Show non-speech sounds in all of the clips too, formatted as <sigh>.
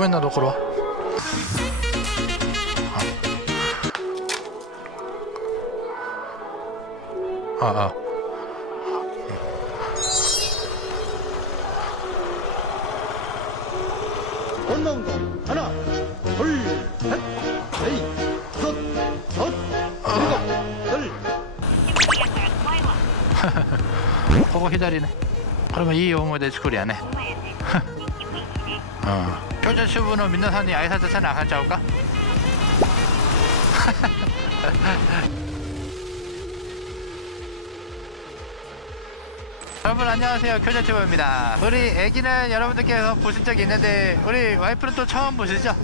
便なところ。あああ。ここ左ねこれもいい思い出作りやねうん <laughs> 효자슈브노 민노산이 아이사자산 아가자오까? 여러분 안녕하세요. 교자튜버입니다. 우리 애기는 여러분들께서 보신 적이 있는데 우리 와이프는 또 처음 보시죠?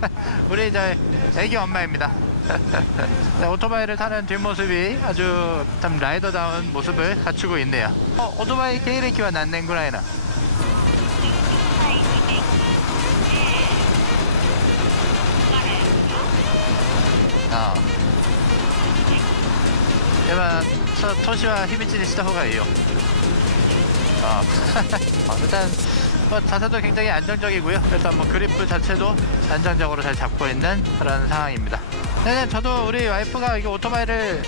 <laughs> 우리 이제 애기 엄마입니다. <laughs> 오토바이를 타는 뒷모습이 아주 참 라이더다운 모습을 갖추고 있네요. 어, 오토바이 게이레키와 난넨구라이나 ああやっぱそ投資は秘密にした方がいいよ아, <laughs> 어, 일단 뭐 자세도 굉장히 안정적이고요. 일단 뭐 그리프 자체도 안정적으로 잘 잡고 있는 그런 상황입니다. 네네, 저도 우리 와이프가 이게 오토바이를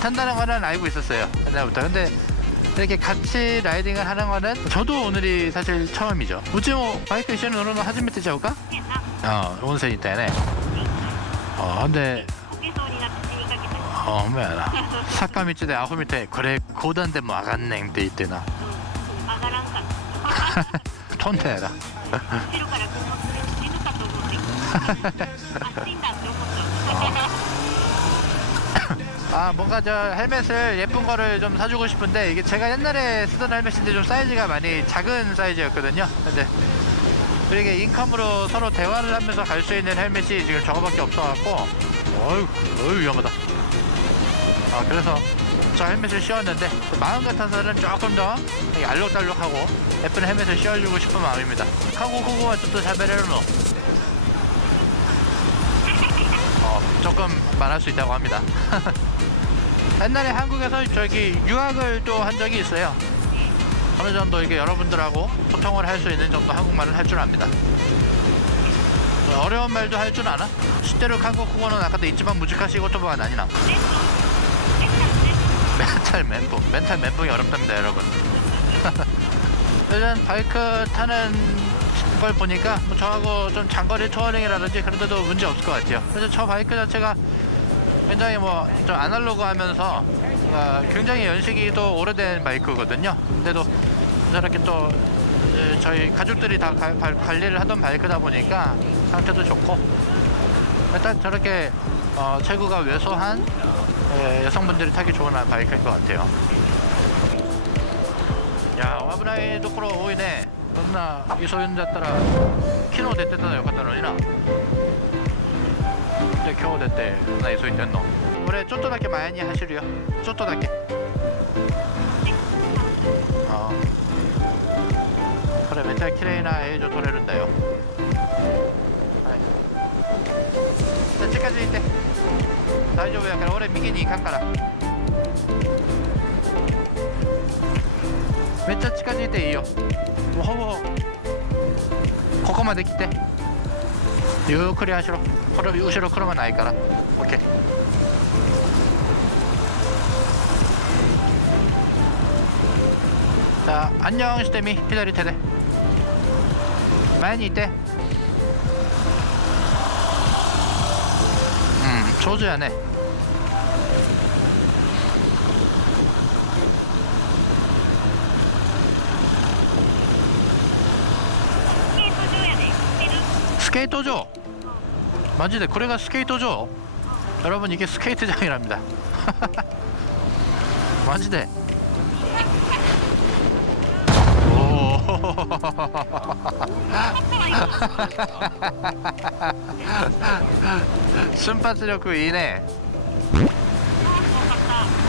탄다는 거는 알고 있었어요. 옛날부터. 근데 이렇게 같이 라이딩을 하는 거는 저도 오늘이 사실 처음이죠. 우찌모 바이크 이슈는 오늘 하즈메테 자우까? 어, 온센이 때네. 어, 근데 にかけたし、 어, 뭐야坂道でアホみたいこれ高段でも上がんねんって言ってな上<laughs> がらんかった。飛んだやな後ろから車来る死ぬかと思って。あ、死んだって思った。 아 뭔가 저 헬멧을 예쁜 거를 좀 사주고 싶은데 이게 제가 옛날에 쓰던 헬멧인데 좀 사이즈가 많이 작은 사이즈였거든요 근데 이게 인컴으로 서로 대화를 하면서 갈 수 있는 헬멧이 지금 저거밖에 없어갖고 어휴 어휴 위험하다 아 그래서 저 헬멧을 씌웠는데 마음 같아서는 조금 더 이렇게 알록달록하고 예쁜 헬멧을 씌워주고 싶은 마음입니다 카고코고와 좀더 자베레노 어, 조금 말할 수 있다고 합니다 <laughs> 옛날에 한국에서 저기 유학을 또 한 적이 있어요. 어느 정도 이게 여러분들하고 소통을 할 수 있는 정도 한국말을 할 줄 압니다. 어려운 말도 할줄 아나? 실제로 한국어는 아까도 있지만 무지카시 고토바가 아니나. 멘탈 멘붕. 멘탈 멘붕이 어렵답니다, 여러분. <laughs> 요즘 바이크 타는 걸 보니까 뭐 저하고 좀 장거리 투어링이라든지 그런 데도 문제 없을 것 같아요. 그래서 저 바이크 자체가 굉장히 뭐 좀 아날로그 하면서 어, 굉장히 연식이 또 오래된 바이크거든요. 근데도 저렇게 또 에, 저희 가족들이 다 가- 관- 관리를 하던 바이크다 보니까 상태도 좋고 일단 저렇게 어, 체구가 왜소한 예, 여성분들이 타기 좋은 바이크인 것 같아요. 야, 와브라이 도코로 오이네. 존나 이소윤자 따라 키노 됐댔다 역할다노이나. 근데 겨우 됐대. 나 이소윤자 너. 올해 쪼또답게 많이 하시려. 쪼또답게. 어. 그래 멘탈 키레이나 에이조 토레른다요. 아, 네. 자, 지까지 이제. 大丈夫やから俺右に行かんから。めっちゃ近づいていいよ。もうほぼここまで来て。ゆっくり走ろこれ後ろ車ないから。OK じゃあアンニンしてみ。左手で。前にいて。うん上手やねスケート場やで。知ってる？ 스케이트 죠 마지데 그래가 스케이트 죠 여러분 이게 스케이트장이랍니다 <laughs> 마지데 瞬発力いいね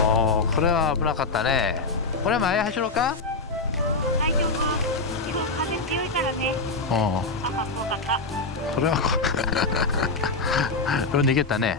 おおこれは危なかったね。これ前走ろうか？大丈夫今風強いからね。おれは <laughs> 逃げたね。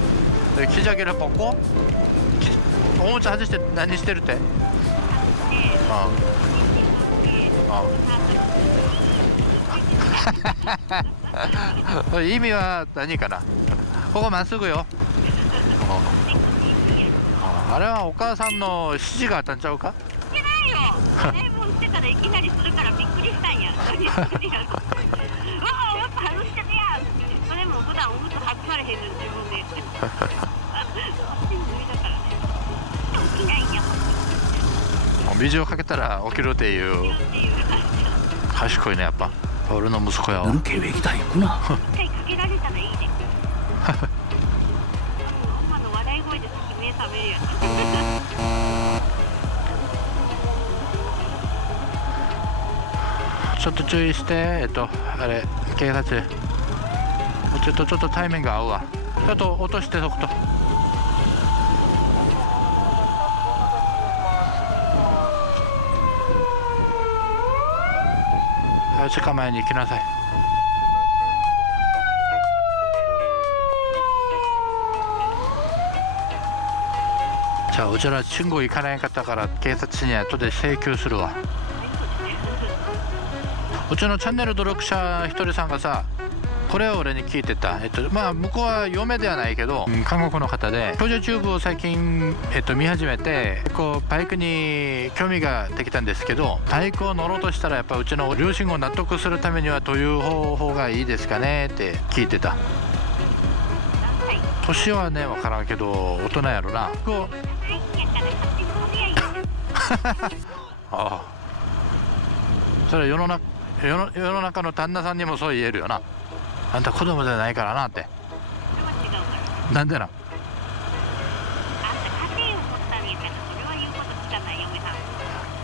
네, 기저귀를 벗고 기, 오모자 아저씨 난리 시대를 때. 어. 어. 어, 의미와何かな 그거만 쓰고요. 어. 어, あれはお母さんの指示があったんちゃうかしてないよレモンしてたらいきなりするからびっくりしたんや <laughs> さんおむつ履かれへんの自分で。起きないんやもんビジオかけたら起きるっていう。賢いねやっぱ俺の息子やわちょっと注意してえっとあれ警察ちょっとちょっとタイミング合うわ。ちょっと落として速度はい近前に行きなさい。じゃあうちら信号行かないかったから警察に後で請求するわ。うちのチャンネル登録者一人さんがさこれを俺に聞いてた、えっと、まあ向こうは嫁ではないけど、うん。韓国の方で少女チューブを最近、えっと、見始めてこうバイクに興味ができたんですけどバイクを乗ろうとしたらやっぱうちの両親を納得するためにはどういう方法がいいですかねって聞いてた。年はね分からんけど大人やろな。こうああ。それ世の中世の世の中の旦那さんにもそう言えるよなあんた子供じゃないからなって。なんでな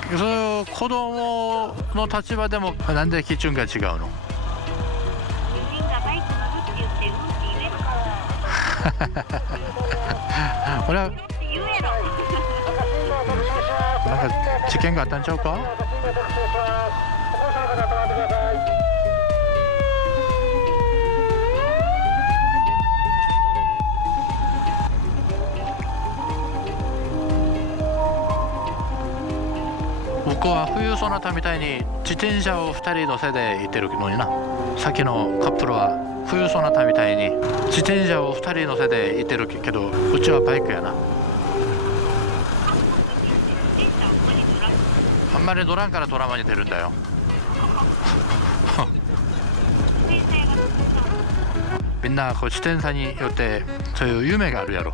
それを子供の立場でもなんで基準が違うの？友人がバイク乗るって言ってうんって言えろ俺はなんか事件があったんちゃうか？僕は冬そなたみたいに自転車を2人乗せて行ってるのになさっきのカップルは冬そなたみたいに自転車を2人乗せて行ってるけどうちはバイクやな。あんまり乗らんからドラマに出るんだよ。<laughs> みんなこう自転車によってそういう夢があるやろ。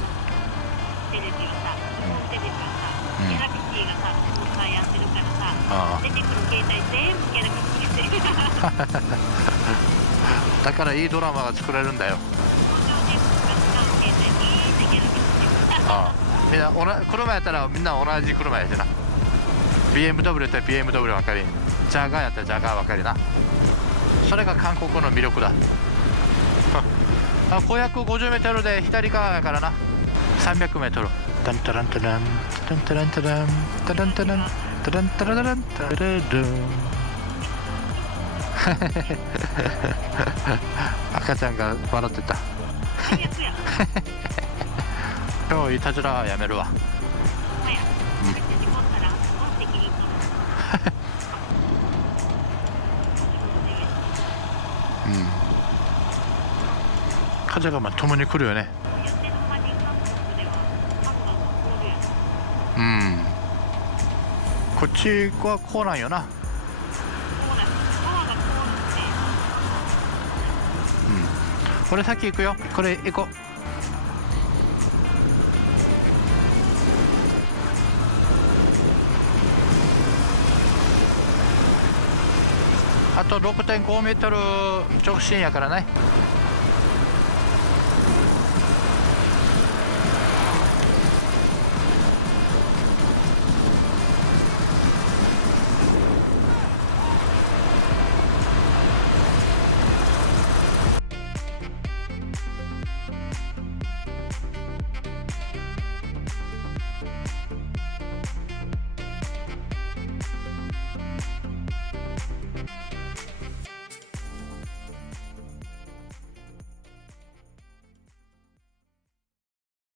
さャラクシーがってるからさあ出てくる携帯全部ギャラクシーであだからいいドラマが作れるんだよ。ああ。みんなおな車やったらみんな同じ車やしな。BMW やったら BMW ばかり。ジャガーやったらジャガーばかりな。それが韓国の魅力だ。<laughs> あ公約 50m で左側やからな 300m タンタランタラン。タンタランタラン。タランタラン。タランタラララン。タララン。赤ちゃんが笑ってた。今日いたずらはやめるわ。うん。風がまともに来るよね言ってる間に韓国ではハムがゴールやうん。こっちはこうなんよな。そうだ川が凍って俺先行くよ。これ行こう。あと6.5メートル直進やからね。